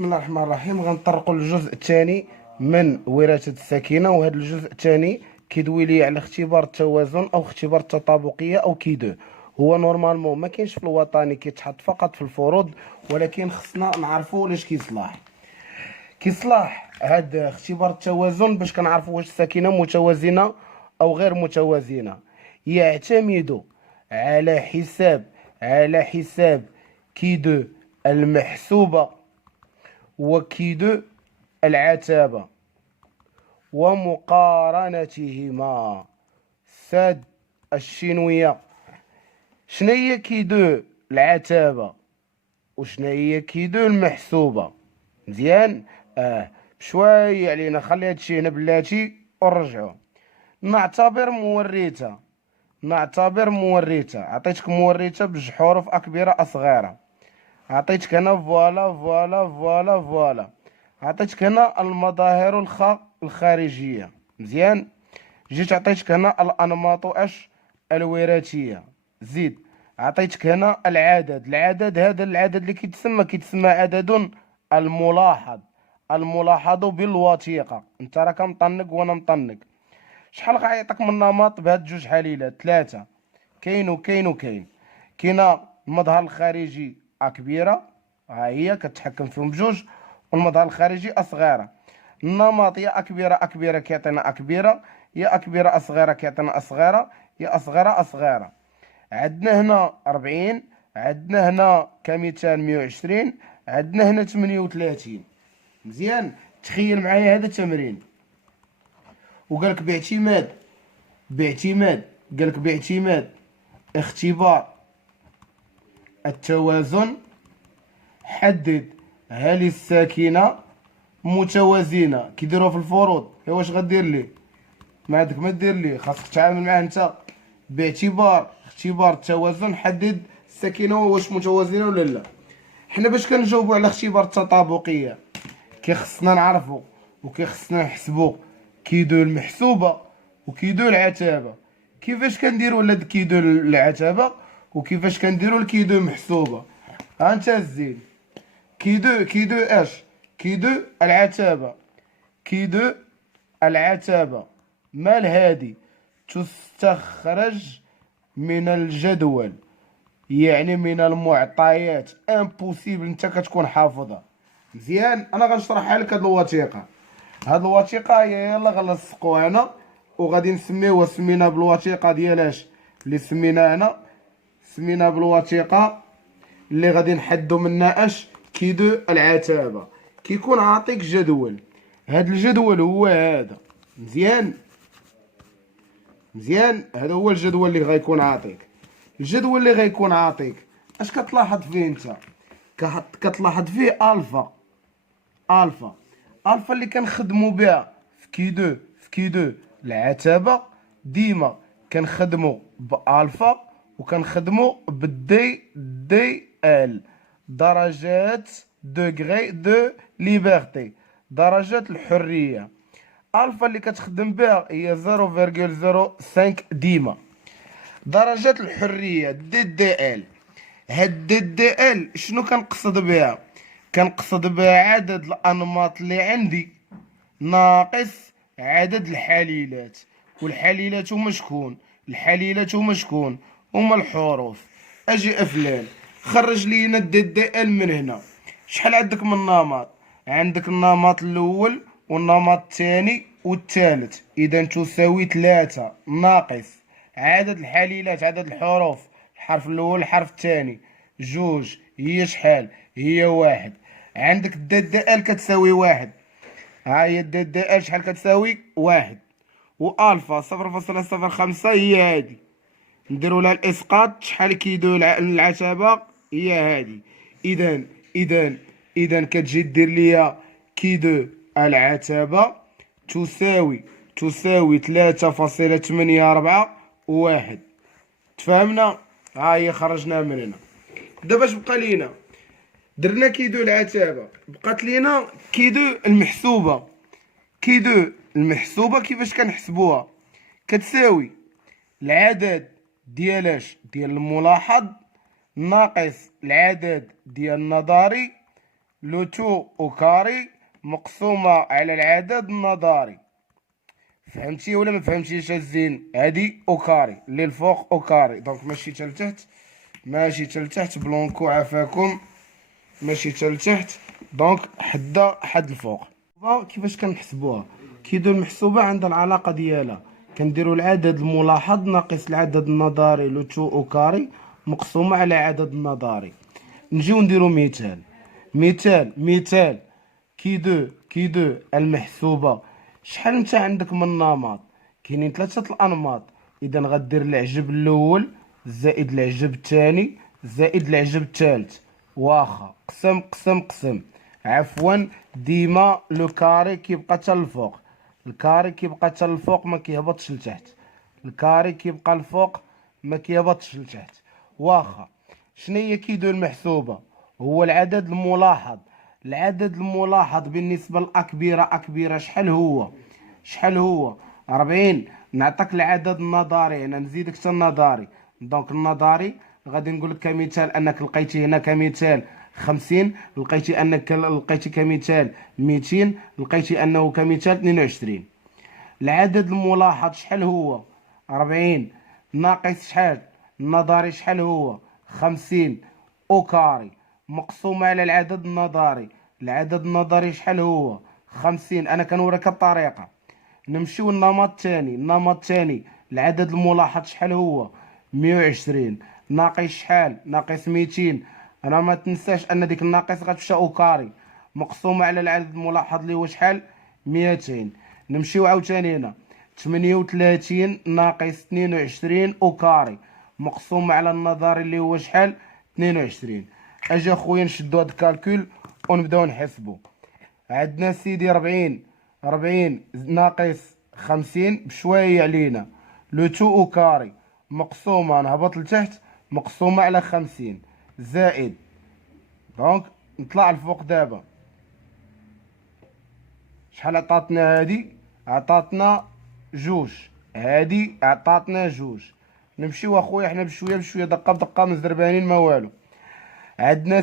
بسم الله الرحمن الرحيم. غنطرقوا للجزء الثاني من وراثة السكينة، وهذا الجزء الثاني كيدوي لي على اختبار التوازن او اختبار التطابقية او كيدو. هو نورمالمون ما كاينش في الوطني، كيتحط فقط في الفروض، ولكن خصنا نعرفوا علاش كيصلاح هذا اختبار التوازن باش كنعرفوا واش السكينة متوازنة او غير متوازنة. يعتمد على حساب كيدو المحسوبة وكيدو العتبة ومقارنتهما. ساد الشينوية، شناهي كيدو العتبة وشناهي كيدو المحسوبة؟ مزيان. بشوية علينا، خلي هادشي هنا بلاتي ونرجعو. نعتبر موريته عطيتك موريته بجوج حروف كبيرة صغيرة. عطيتك هنا فوالا فوالا فوالا فوالا. عطيتك هنا المظاهر الخارجية. مزيان. جيت عطيتك هنا الأنماط الوراثية. زيد عطيتك هنا العدد هذا العدد اللي كيتسمى عدد الملاحظ بالوثيقة. انت راك مطنق وانا مطنق. شحال غيعطيك من نمط بهاد جوج حليلات؟ ثلاثة. كاين كاينه المظهر الخارجي كبيرة، ها هي كتحكم فيهم بجوج، والمظهر الخارجي صغيرة. النمط يا كبيرة كيعطينا كبيرة، يا كبيرة صغيرة كيعطينا صغيرة، يا صغيرة. عندنا هنا 40، عندنا هنا كمثال 120، عندنا هنا 38. مزيان. تخيل معايا هذا التمرين، وقالك باعتماد اختبار التوازن حدد هل الساكنة متوازنة. كيديروها في الفروض. واش غدير لي؟ ما عندك ما دير لي، خاصك تتعامل معاه انت باعتبار اختبار التوازن حدد الساكنة واش متوازنة ولا لا. حنا باش كنجاوبوا على اختبار التطابقية كيخصنا نعرفوا وكيخصنا نحسبوا كيدو المحسوبة وكيدو العتبة. كيفاش كنديروا لهاد كيدو العتبة وكيفاش كنديروا الكيدو المحسوبة؟ ها انت الزين. كيدو اش؟ كيدو العتبة مال هادي تستخرج من الجدول، يعني من المعطيات. امبوسيبل انت كتكون حافظها. مزيان. انا غنشرحها لك. هاد الوثيقه هي يلا غنلصقوها هنا، وغادي نسميوها، سمينا بالوثيقه ديالاش اللي سمينا هنا، سمينا بالوثيقه اللي غادي نحدو منها كيدو العتبة. كيكون عاطيك جدول، هاد الجدول هو هذا. مزيان. هذا هو الجدول اللي غيكون عاطيك. اش كتلاحظ فيه انت؟ كتلاحظ فيه الفا اللي كنخدموا بها في كيدو العتبة. ديما كنخدموا بالفا وكنخدموا دي ال، درجات دوغري دو ليبرتي، درجات الحرية. الفا اللي كتخدم بها هي 0.05 ديما. درجات الحرية دي ال. هاد دي ال شنو كنقصد بها؟ كنقصد بها عدد الانماط اللي عندي ناقص عدد الحليلات. والحليلات هما شكون؟ هما الحروف. اجي افلان، خرج لينا دي ال من هنا. شحال عندك من نمط؟ عندك النمط الاول والنمط الثاني والثالث، اذا تساوي 3 ناقص عدد الحليلات، عدد الحروف، الحرف الاول الحرف الثاني، جوج، هي شحال؟ هي واحد. عندك دي ال كتساوي واحد. ها هي دي ال شحال كتساوي؟ واحد. والفا 0.05 هي هادي. نديرو لها الاسقاط. شحال كيدو العتبة؟ هي هادي. اذا كتجي دير ليا كيدو العتبة تساوي 3.84 واحد. تفهمنا؟ ها هي خرجناها من هنا. دابا اش بقى لينا؟ درنا كيدو العتبة، بقات لينا كيدو المحسوبة. كيفاش كنحسبوها؟ كتساوي العدد ديال الملاحظ ناقص العدد ديال النظري لو تو أكاري مقسومة على العدد النظري. فهمتي ولا ما فهمتيش الزين؟ هادي أكاري اللي الفوق أكاري، دونك ماشي حتى لتحت، ماشي حتى لتحت، بلونكو عافاكم، ماشي حتى لتحت، دونك حدا حد الفوق. كيفاش كنحسبوها؟ كيدو المحسوبة عندها العلاقة ديالها، كنديرو العدد الملاحظ ناقص العدد النظري لو تو أكاري مقسومة على عدد النظري. نجيو نديرو مثال كي دو المحسوبة. شحال نتا عندك من نمط؟ كاينين ثلاثة الأنماط، إذا غدير العجب الأول زائد العجب الثاني زائد العجب الثالث. واخا قسم قسم قسم، عفوا ديما لو كاري كيبقى حتى الفوق، الكاري كيبقى حتى الفوق ما كيهبطش لتحت، الكاري كيبقى الفوق ما كيهبطش لتحت. واخا شناهي كيدو المحسوبة؟ هو العدد الملاحظ. العدد الملاحظ بالنسبة لأكبيرة أكبيرة شحال هو 40. نعطيك العدد النظري، أنا نزيدك حتى النظري، دونك النظري غادي نقول لك كمثال انك لقيتي هنا كمثال 50، لقيتي انك لقيتي كمثال 200، لقيتي انه كمثال 22. العدد الملاحظ شحال هو؟ 40 ناقص شحال؟ النظري شحال هو؟ 50 او كاري مقسوم على العدد النظري. العدد النظري شحال هو؟ 50. انا كنوريك الطريقة. نمشيو النمط الثاني العدد الملاحظ شحال هو؟ 120 ناقص شحال؟ ناقص 200. انا ما تنساش ان ديك الناقص غتمشى او كاري مقسومه على العدد الملاحظ اللي هو شحال؟ 200. نمشيو عاوتاني هنا 38 ناقص 22 او كاري مقسوم على النظري اللي هو شحال؟ 22. اجي اخويا نشدو هاد الكالكول ونبداو نحسبو. عندنا سيدي 40 ناقص 50 بشوية علينا، لو تو او كاري مقسومة نهبط لتحت مقسومة على 50 زائد، دونك نطلع الفوق دابا. شحال عطاتنا هادي؟ عطاتنا جوج، هادي عطاتنا جوج. نمشيو اخويا حنا بشوية بشوية، دقة بدقة، مزربانين ما والو. عندنا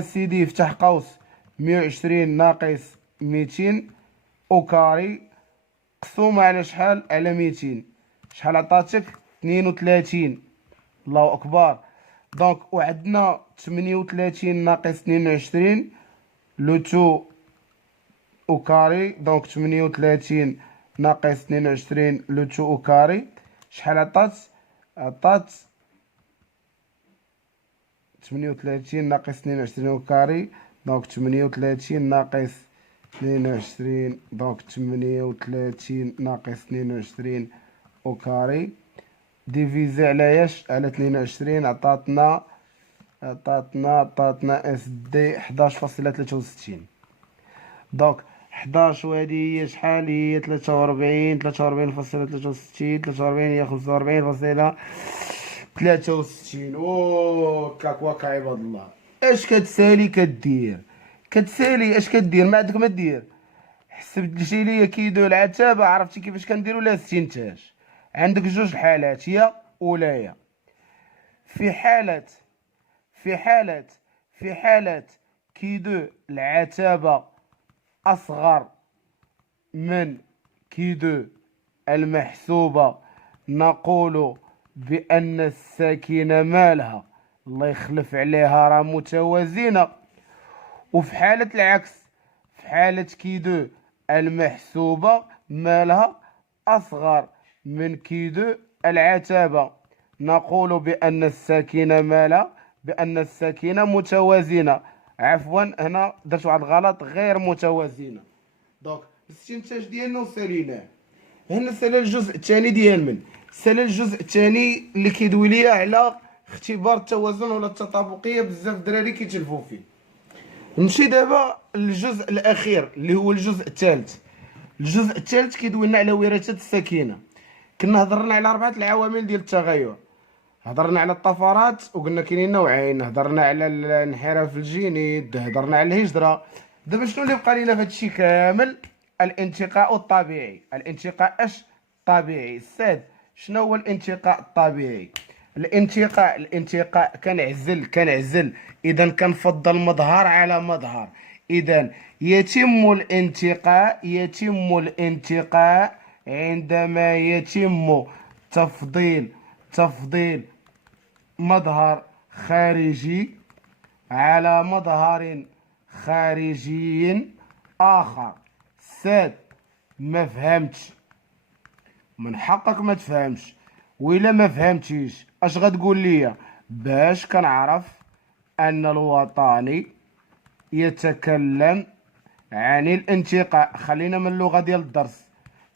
سيدي فتح قوس 120 ناقص 200 او كاري مقسومة على شحال؟ على 200. شحال عطاتك؟ 32. الله اكبر. دونك وعندنا 38 ناقص 22 لو تو او كاري، دونك 38 ناقص 22 لو تو او كاري شحال عطات 38 ناقص 22 او كاري، دونك 38 ناقص 22، دونك 38 ناقص 22 او كاري ديفيزي على اش؟ على 22. عطاتنا اس دي 11.63. دونك 11 وهذه هي شحال؟ هي 43، 43.63، 43 هي 45.63. كاك واك عباد الله. اش كتسالي كتسالي اش كدير؟ ما عندك ما دير. حسبتي ليا كيدو العتابة، عرفتي كيفاش كنديرو لها استنتاج. عندك جوج حالات، هي ولاية. في حالة في حالة في حالة كيدو العتابة أصغر من كيدو المحسوبة نقول بأن الساكنة مالها الله يخلف عليها راه متوازنة. وفي حالة العكس، في حالة كيدو المحسوبة مالها أصغر من كيدو العتابة نقول بأن الساكنة مالها، بأن الساكنة متوازنة. عفوا هنا درت واحد الغلط، غير متوازنة. دونك الاستنتاج ديالنا وساليناه. هنا سال الجزء الثاني ديال من سال الجزء الثاني اللي كيدوي ليا على اختبار التوازن ولا التطابقية. بزاف الدراري كيتلفوا فيه. نمشي دابا للجزء الاخير اللي هو الجزء الثالث. الجزء الثالث كيدوي لنا على وراثة السكينة. كنا هضرنا على 4 العوامل ديال التغير. هضرنا على الطفرات وقلنا كاينين نوعين، هضرنا على الانحراف الجيني، هضرنا على الهجرة. دابا شنو اللي بقى لينا في هادشي كامل؟ الانتقاء الطبيعي. الانتقاء اش؟ طبيعي. الساد شنو هو الانتقاء الطبيعي؟ الانتقاء كنعزل اذا كنفضل مظهر على مظهر. اذا يتم الانتقاء عندما يتم تفضيل مظهر خارجي على مظهر خارجي آخر. ساد ما فهمتش، من حقك ما تفهمش، وإلا ما فهمتيش اش غتقول لي باش كنعرف أن الوطني يتكلم عن الانتقاء. خلينا من اللغة ديال الدرس،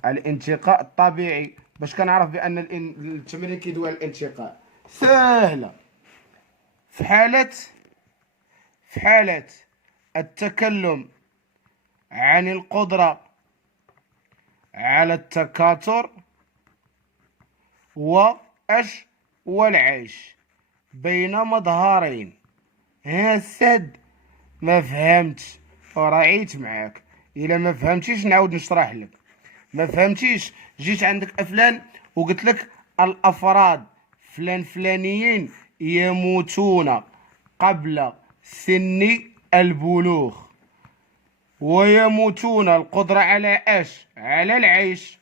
الانتقاء الطبيعي، باش كنعرف بأن التمرين كيدوي على الانتقاء. سهلة. في حالة التكلم عن القدرة على التكاثر والعيش بين مظهرين. ها سد ما فهمتش وراعيت معاك. الا ما فهمتيش نعاود نشرح لك. ما فهمتيش جيت عندك افلان وقلت لك الافراد فلانيين يموتون قبل سن البلوغ، ويموتون القدرة على اش؟ على العيش.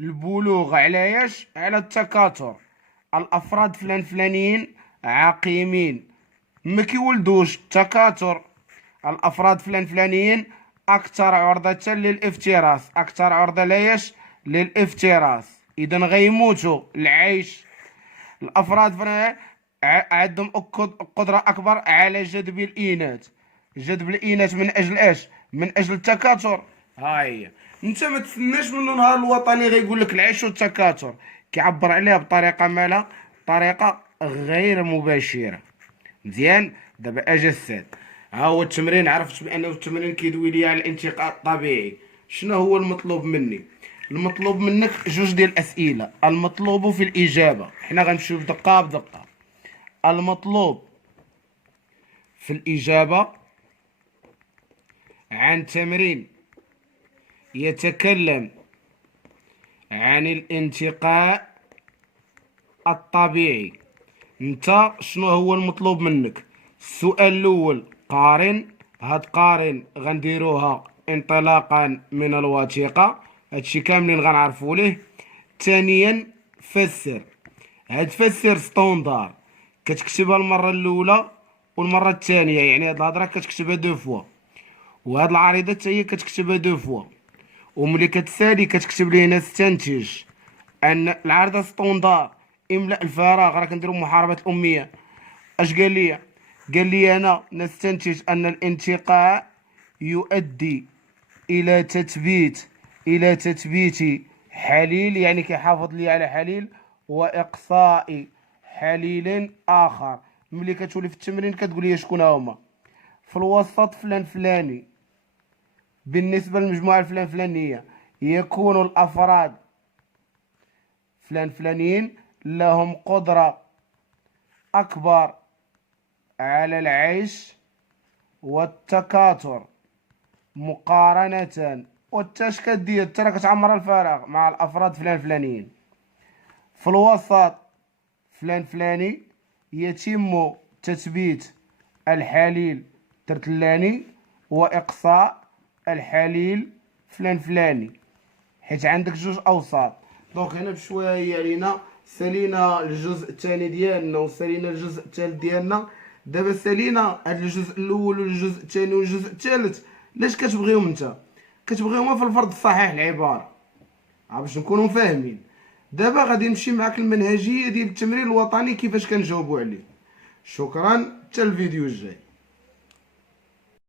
البلوغ على اش؟ على التكاثر. الافراد فلانيين عقيمين ما كيولدوش التكاثر. الافراد فلانيين اكثر عرضة للافتراس، اكثر عرضة ليش؟ للافتراس. اذا غيموتوا العيش. الافراد عندهم قدرة اكبر على جذب الاناث من اجل ايش؟ من اجل التكاثر. هاي انت ما تستناش من النهار الوطني غيقول لك العيش والتكاثر، كيعبر عليها بطريقه مالا، طريقه غير مباشره. مزيان. دابا اجا الساد، ها هو التمرين. عرفت بانه التمرين كيدوي لي على الانتقاء الطبيعي. شنو هو المطلوب مني؟ المطلوب منك جوج ديال الاسئله. المطلوب في الاجابه، حنا غنمشيو بدقه بدقه. المطلوب في الاجابه عن تمرين يتكلم عن الانتقاء الطبيعي. انت شنو هو المطلوب منك؟ السؤال الاول قارن. هاد قارن غنديروها انطلاقا من الوثيقه، هادشي كاملين غنعرفوا ليه. ثانيا فسر. هاد فسر ستوندار، كتكتبها المره الاولى والمره الثانيه، يعني هاد الهضره كتكتبها دو فوا، وهاد العريضه حتى هي كتكتبها دو فوا. وملي كتسالي كتكتب لي هنا استنتج ان العارضه ستوندار املا الفراغ. راه كنديرو محاربه الاميه. اش قال لي؟ قال لي انا نستنتج ان الانتقاء يؤدي الى تثبيت حليل، يعني كيحافظ لي على حليل، واقصاء حليل اخر. ملي كتولي في التمرين كتقول لي شكون هما. في الوسط فلاني بالنسبة للمجموعة الفلانية يكون الأفراد فلانيين لهم قدرة أكبر على العيش والتكاثر مقارنة والتشكيل ديال ترى كتعمر الفراغ مع الأفراد فلانيين. في الوسط فلاني يتم تثبيت الحليل ترتلاني وإقصاء الحليل فلاني، حيت عندك جوج اوساط. دونك هنا بشويه علينا سالينا الجزء الثاني ديالنا وسالينا الجزء الثالث ديالنا. دابا سالينا هاد الجزء الاول والجزء الثاني والجزء الثالث. لاش كتبغيهم انت؟ كتبغيهم في الفرض الصحيح العباره، باش نكونوا فاهمين. دابا غادي نمشي معاك المنهجيه ديال التمرين الوطني كيفاش كنجاوبوا عليه. شكرا، حتى الفيديو الجاي.